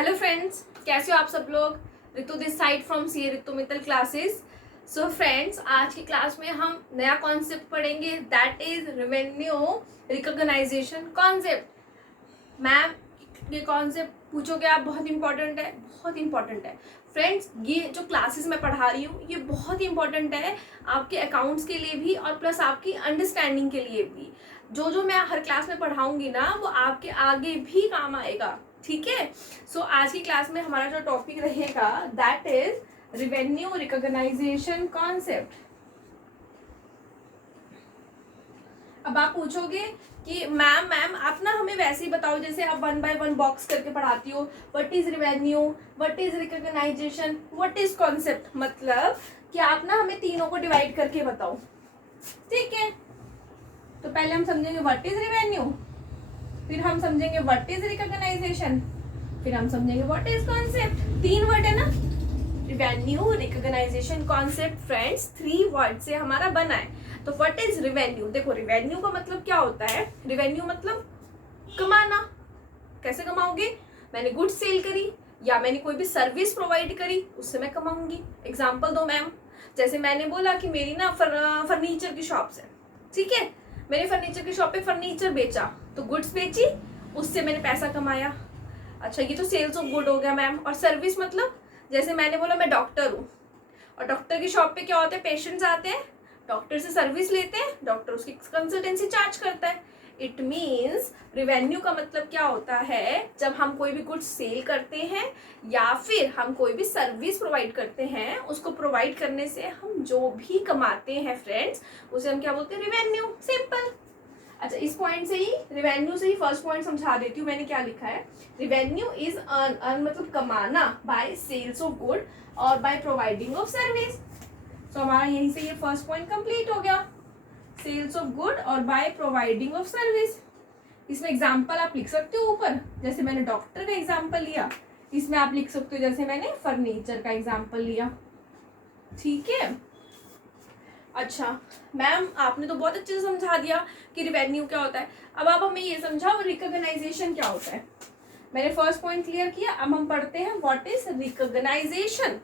Hello friends, कैसे हो आप सब लोग। Ritu this side from C Ritu Mittal classes. So friends, आज की क्लास में हम नया कॉन्सेप्ट पढ़ेंगे, that is revenue recognization concept. Ma'am, ये कॉन्सेप्ट पूछोगे आप, बहुत इंपॉर्टेंट है, बहुत इंपॉर्टेंट है फ्रेंड्स। ये जो क्लासेस मैं पढ़ा रही हूँ ये बहुत इंपॉर्टेंट है आपके अकाउंट्स के लिए भी और प्लस आपकी अंडरस्टैंडिंग के लिए भी। जो मैं हर क्लास में पढ़ाऊंगी ना वो आपके आगे भी काम आएगा, ठीक है। सो आज की क्लास में हमारा जो टॉपिक रहेगा that is revenue recognition concept. अब आप पूछोगे कि मैम आप ना हमें वैसे ही बताओ जैसे आप 1 बाय 1 बॉक्स करके पढ़ाती हो। What is revenue, what is recognization, what is concept, मतलब कि आप ना हमें तीनों को डिवाइड करके बताओ, ठीक है। तो पहले हम समझेंगे व्हाट इज रिवेन्यू, फिर हम समझेंगे व्हाट इज रिकॉग्नाइजेशन, फिर हम समझेंगे व्हाट इज कॉन्सेप्ट। 3 वर्ड है ना, revenue recognition concept. Friends 3 word से हमारा बना है। तो व्हाट इज रिवेन्यू, देखो रिवेन्यू का मतलब क्या होता है। रिवेन्यू मतलब कमाना। कैसे कमाओगे, मैंने गुड्स सेल करी या मैंने कोई भी सर्विस प्रोवाइड करी उससे मैं कमाऊंगी। एग्जाम्पल दो मैम, जैसे मैंने बोला कि मेरी ना फर्नीचर की शॉप है, ठीक है। मैंने फर्नीचर की शॉप पे फर्नीचर बेचा तो गुड्स बेची, उससे मैंने पैसा कमाया। अच्छा, ये तो सेल्स ऑफ गुड हो गया मैम। और सर्विस मतलब जैसे मैंने बोला मैं डॉक्टर हूँ और डॉक्टर की शॉप पे क्या होता है, पेशेंट्स आते हैं, डॉक्टर से सर्विस लेते हैं, डॉक्टर उसकी कंसल्टेंसी चार्ज करता है। इट मीन्स रिवेन्यू का मतलब क्या होता है, जब हम कोई भी गुड्स सेल करते हैं या फिर हम कोई भी सर्विस प्रोवाइड करते हैं, उसको प्रोवाइड करने से हम जो भी कमाते हैं फ्रेंड्स उसे हम क्या बोलते हैं, रिवेन्यू। सिंपल। अच्छा, इस पॉइंट से ही, रिवेन्यू से ही फर्स्ट पॉइंट समझा देती हूँ मैंने क्या लिखा है। रिवेन्यू इज अर्न मतलब कमाना बाय सेल्स ऑफ गुड और बाय प्रोवाइडिंग ऑफ सर्विस। तो हमारा यहीं से ये फर्स्ट पॉइंट कंप्लीट हो गया, सेल्स ऑफ गुड और बाय प्रोवाइडिंग ऑफ सर्विस। इसमें एग्जांपल आप लिख सकते हो ऊपर, जैसे मैंने डॉक्टर का एग्जांपल लिया, इसमें आप लिख सकते हो जैसे मैंने फर्नीचर का एग्जांपल लिया, ठीक है। अच्छा मैम, आपने तो बहुत अच्छे से समझा दिया कि रिवेन्यू क्या होता है। अब आप हमें ये समझाओ रिकॉग्नाइजेशन क्या होता है। मैंने फर्स्ट पॉइंट क्लियर किया, अब हम पढ़ते हैं व्हाट इज रिकॉग्नाइजेशन।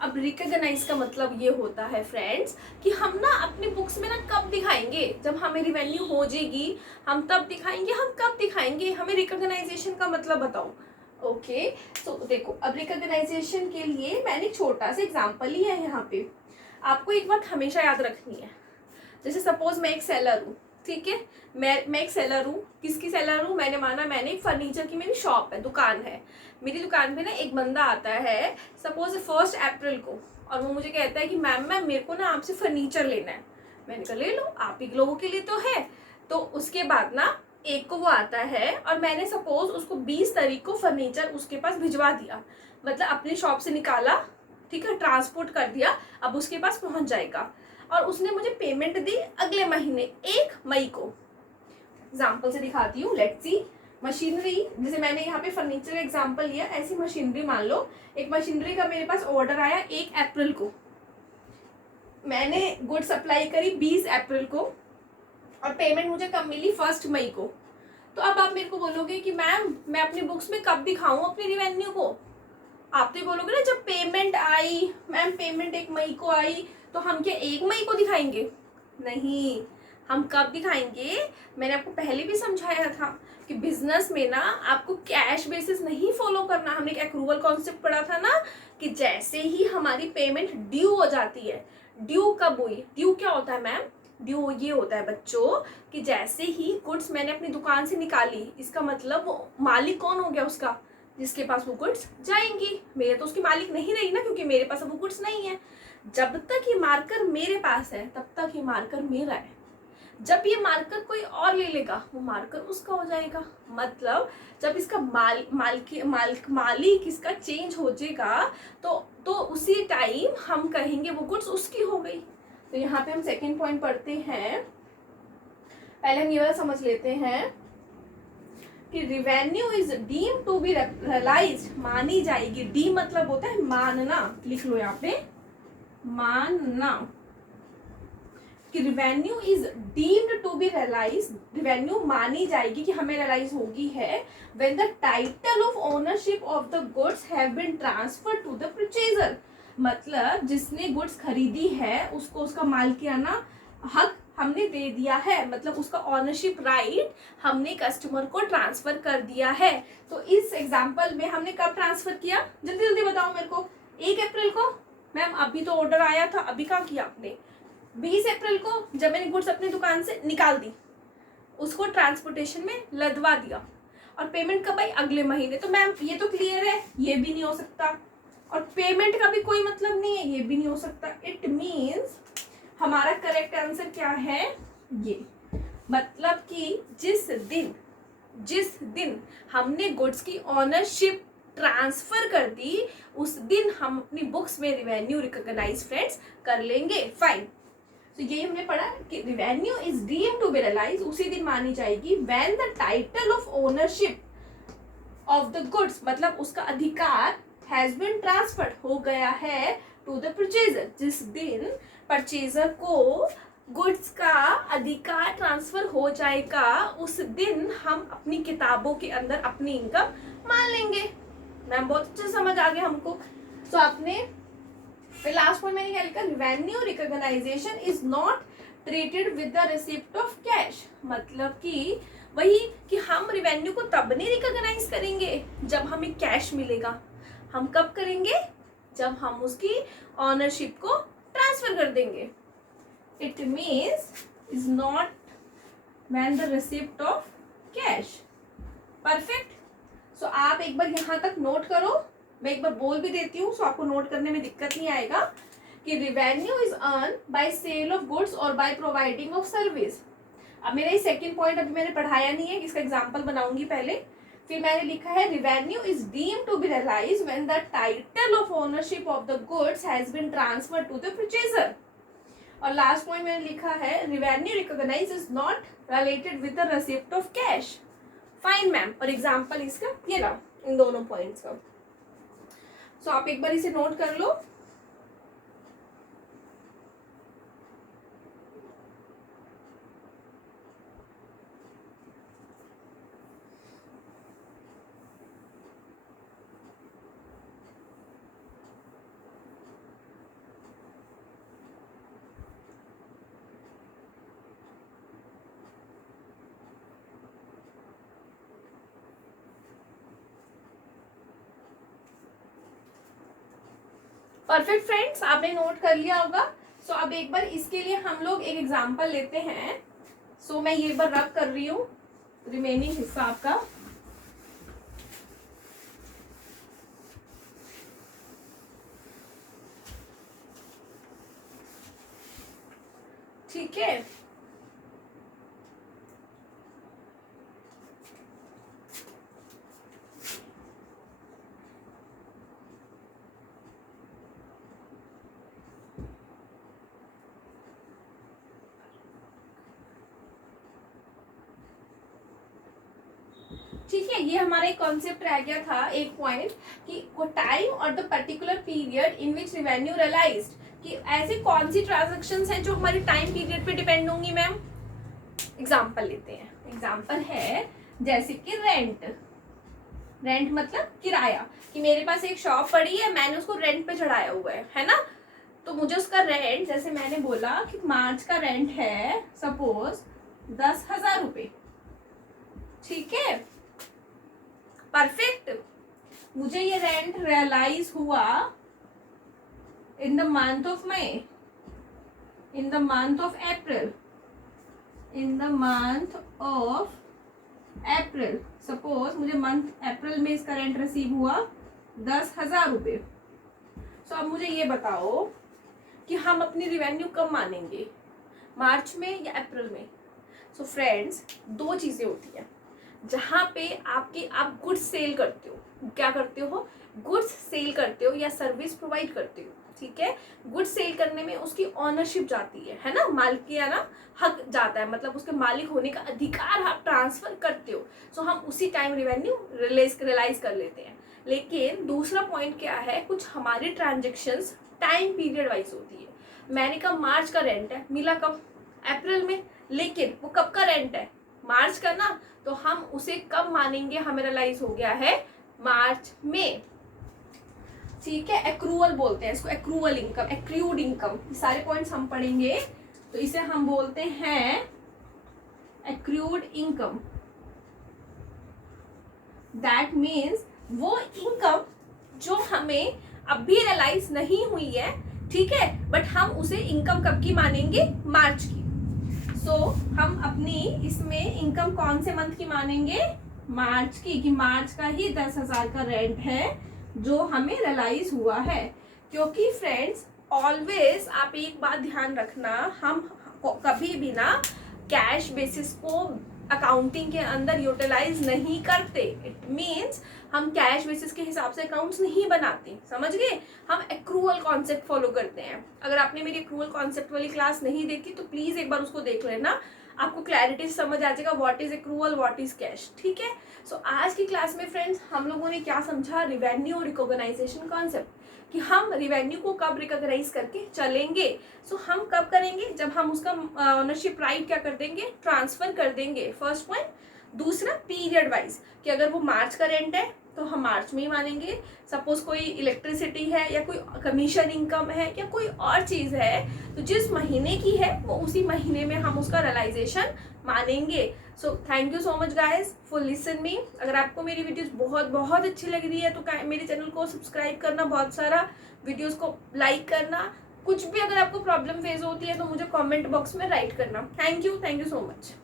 अब रिकॉग्नाइज का मतलब ये होता है फ्रेंड्स कि हम ना अपनी बुक्स में ना कब दिखाएंगे, जब हमें रिवेन्यू हो जाएगी हम तब दिखाएंगे। हम कब दिखाएंगे, हमें रिकॉग्नाइजेशन का मतलब बताओ। ओके, तो देखो अब रिकॉग्नाइजेशन के लिए मैंने छोटा सा एग्जांपल लिया है यहाँ पे। आपको एक बात हमेशा याद रखनी है, जैसे सपोज मैं एक सेलर हूँ, ठीक है। मैं एक सेलर हूँ। किसकी सेलर हूँ, मैंने एक फर्नीचर की मेरी शॉप है, दुकान है। मेरी दुकान पे ना एक बंदा आता है सपोज 1 अप्रैल को, और वो मुझे कहता है कि मैम मेरे को ना आपसे फर्नीचर लेना है। मैंने कहा ले लो, आप ही लोगों के लिए तो है। तो उसके बाद ना 1 को वो आता है और मैंने सपोज उसको 20 तारीख को फर्नीचर उसके पास भिजवा दिया, मतलब अपनी शॉप से निकाला, ठीक है, ट्रांसपोर्ट कर दिया, अब उसके पास पहुंच जाएगा। और उसने मुझे पेमेंट दी अगले महीने 1 मई को। एग्जाम्पल से दिखाती हूँ, लेट्स सी। मशीनरी, जैसे मैंने यहाँ पे फर्नीचर का एग्जाम्पल लिया, ऐसी मशीनरी मान लो, एक मशीनरी का मेरे पास ऑर्डर आया 1 अप्रैल को, मैंने गुड सप्लाई करी 20 अप्रैल को और पेमेंट मुझे कब मिली, 1 मई को। तो अब आप मेरे को बोलोगे कि मैम मैं अपनी बुक्स में कब दिखाऊं अपनी रिवेन्यू को। आप तो ये बोलोगे ना जब पेमेंट आई, मैम पेमेंट 1 मई को आई, तो हम क्या 1 मई को दिखाएंगे, नहीं। हम कब दिखाएंगे, मैंने आपको पहले भी समझाया था कि बिजनेस में ना आपको कैश बेसिस नहीं फॉलो करना। हमने एक एक्रूवल कॉन्सेप्ट पढ़ा था ना, कि जैसे ही हमारी पेमेंट ड्यू हो जाती है, ड्यू कब हुई, ड्यू क्या होता है मैम, ड्यू ये होता है बच्चों कि जैसे ही गुड्स मैंने अपनी दुकान से निकाली, इसका मतलब वो मालिक कौन हो गया उसका, जिसके पास वो गुड्स जाएंगी। मेरे तो उसकी मालिक नहीं रही ना, क्योंकि मेरे पास अब वो गुड्स नहीं है। जब तक ये मार्कर मेरे पास है तब तक ये मार्कर मेरा है। जब ये मार्कर कोई और ले लेगा वो मार्कर उसका हो जाएगा। मतलब जब इसका मालिक इसका चेंज हो जाएगा तो उसी टाइम हम कहेंगे वो गुड्स उसकी हो गई। तो यहाँ पे हम सेकेंड पॉइंट पढ़ते हैं। पहले हम ये वाला समझ लेते हैं कि revenue is deem to be realised, मानी जाएगी। डी मतलब होता है मानना, लिख लो यहाँ पे, मानना। कि revenue is deemed to be realise, revenue मानी जाएगी कि हमें रियलाइज होगी है when the title of ownership of the goods have been transferred to the purchaser. मतलब जिसने गुड्स खरीदी है उसको उसका मालिकाना हक हमने दे दिया है, मतलब उसका ऑनरशिप राइट हमने कस्टमर को ट्रांसफर कर दिया है। तो इस एग्जांपल में हमने कब ट्रांसफर किया, जल्दी जल्दी बताओ मेरे को। 1 अप्रैल को। मैम अभी तो ऑर्डर आया था, अभी कहाँ किया आपने? 20 अप्रैल को जब मैंने गुड्स अपनी दुकान से निकाल दी, उसको ट्रांसपोर्टेशन में लदवा दिया, और पेमेंट कब आई? अगले महीने। तो मैम ये तो क्लियर है, ये भी नहीं हो सकता, और पेमेंट का भी कोई मतलब नहीं है, ये भी नहीं हो सकता। इट मीन्स हमारा करेक्ट आंसर क्या है? ये मतलब कि जिस दिन हमने गुड्स की ऑनरशिप ट्रांसफर कर दी, उस दिन हम अपनी बुक्स में रिवेन्यू रिकॉग्नाइज फ्रेंड्स कर लेंगे। फाइन। तो ये हमने पढ़ा कि revenue is deemed to be realise उसी दिन मानी जाएगी when the title of ownership of the goods, मतलब उसका अधिकार हैज बीन ट्रांसफर्ड हो गया है टू द परचेजर। जिस दिन परचेजर को गुड्स का अधिकार ट्रांसफर हो जाएगा, उस दिन हम अपनी किताबों के अंदर अपनी इनकम मान लेंगे। मैम बहुत अच्छा समझ आ गया हमको। तो आपने फिर लास्ट पॉइंट मैंने क्या लिखा? Revenue recognisation is not treated with the receipt of cash. मतलब कि वही कि हम रिवेन्यू को तब नहीं रिकॉग्नाइज करेंगे जब हमें कैश मिलेगा। हम कब करेंगे? जब हम उसकी ऑनरशिप को ट्रांसफर कर देंगे। It means is not when the receipt of cash. Perfect. So आप एक बार यहाँ तक नोट करो, मैं एक बार बोल भी देती हूँ सो आपको नोट करने में दिक्कत नहीं आएगा कि revenue is earn by sale of goods और बाय प्रोवाइडिंग ऑफ सर्विस। अब मेरा ये सेकंड पॉइंट अभी मैंने पढ़ाया नहीं है, इसका एग्जांपल बनाऊंगी पहले। फिर मैंने लिखा है revenue is deemed to be realised when the title of ownership of the goods has been transferred to the purchaser. और लास्ट पॉइंट मैंने लिखा है revenue recognise is not related with the receipt of cash. Fine ma'am. और example इसका ये रहा, इन दोनों points का। सो आप एक बार इसे नोट कर लो। परफेक्ट फ्रेंड्स, आपने नोट कर लिया होगा। सो अब एक बार इसके लिए हम लोग एक एग्जांपल लेते हैं। सो मैं ये एक बार रब कर रही हूँ रिमेनिंग हिस्सा आपका। ठीक है। ठीक है, ये हमारा एक कॉन्सेप्ट रह गया था, एक पॉइंट कि टाइम और the particular period in which revenue realised, कि ऐसे कौन सी ट्रांजैक्शंस हैं जो हमारे टाइम पीरियड पे डिपेंड होंगी। मैम एग्जांपल लेते हैं। एग्जांपल है जैसे कि रेंट। रेंट मतलब किराया, कि मेरे पास एक शॉप पड़ी है, मैंने उसको रेंट पे चढ़ाया हुआ है ना, तो मुझे उसका रेंट, जैसे मैंने बोला कि मार्च का रेंट है सपोज 10,000 रुपये। ठीक है, परफेक्ट। मुझे ये रेंट रियलाइज हुआ in the month of May, in the month of April, in the month of April. Suppose मुझे मंथ अप्रैल में इसका रेंट रिसीव हुआ 10,000 रुपये। सो अब मुझे ये बताओ कि हम अपनी रिवेन्यू कब मानेंगे, मार्च में या अप्रैल में? सो फ्रेंड्स, दो चीज़ें होती हैं जहाँ पे आप गुड्स सेल करते हो। क्या करते हो? गुड्स सेल करते हो या सर्विस प्रोवाइड करते हो। ठीक है, गुड्स सेल करने में उसकी ऑनरशिप जाती है ना, मालिकाना हक जाता है, मतलब उसके मालिक होने का अधिकार आप ट्रांसफर करते हो। सो हम उसी टाइम रिवेन्यू रियलाइज कर लेते हैं। लेकिन दूसरा पॉइंट क्या है, कुछ हमारी ट्रांजेक्शन्स टाइम पीरियड वाइज होती है। मैंने कहा मार्च का रेंट है, मिला कब? अप्रैल में, लेकिन वो कब का रेंट है, मार्च का ना, तो हम उसे कब मानेंगे, हमें रियलाइज हो गया है मार्च में। ठीक है, एक्रूअल बोलते हैं इसको, एक्रूअल इनकम, एक्रूड इनकम, सारे पॉइंट्स हम पढ़ेंगे। तो इसे हम बोलते हैं एक्रूड इनकम। दैट मीन्स वो इनकम जो हमें अभी रियलाइज नहीं हुई है, ठीक है, बट हम उसे इनकम कब की मानेंगे, मार्च की। सो हम अपनी इसमें इनकम कौन से मंथ की मानेंगे, मार्च की, कि मार्च का ही 10,000 का रेंट है जो हमें रियलाइज हुआ है। क्योंकि फ्रेंड्स ऑलवेज आप एक बात ध्यान रखना, हम कभी भी ना कैश बेसिस को अकाउंटिंग के अंदर यूटिलाइज नहीं करते। इट मीन्स हम कैश बेसिस के हिसाब से अकाउंट्स नहीं बनाते, समझ गए, हम एक्रूअल कॉन्सेप्ट फॉलो करते हैं। अगर आपने मेरी एक्रूअल कॉन्सेप्ट वाली क्लास नहीं देखी तो प्लीज एक बार उसको देख लेना, आपको क्लैरिटी समझ आ जाएगा what is accrual, what is cash. ठीक है, सो आज की क्लास में फ्रेंड्स हम लोगों ने क्या समझा, रिवेन्यू रिकॉग्नाइजेशन कॉन्सेप्ट, कि हम रिवेन्यू को कब रिकॉग्नाइज करके चलेंगे। सो हम कब करेंगे, जब हम उसका ओनरशिप राइट क्या कर देंगे, ट्रांसफर कर देंगे, फर्स्ट पॉइंट। दूसरा पीरियड वाइज, कि अगर वो मार्च का रेंट है तो हम मार्च में ही मानेंगे। सपोज कोई इलेक्ट्रिसिटी है या कोई कमीशन इनकम है या कोई और चीज है, तो जिस महीने की है वो उसी महीने में हम उसका रियलाइजेशन मानेंगे। So thank you so much guys for listen me. अगर आपको मेरी वीडियोस बहुत बहुत अच्छी लग रही है तो मेरे चैनल को सब्सक्राइब करना, बहुत सारा वीडियोस को लाइक करना। कुछ भी अगर आपको प्रॉब्लम फेस होती है तो मुझे कमेंट बॉक्स में राइट करना। Thank you so much.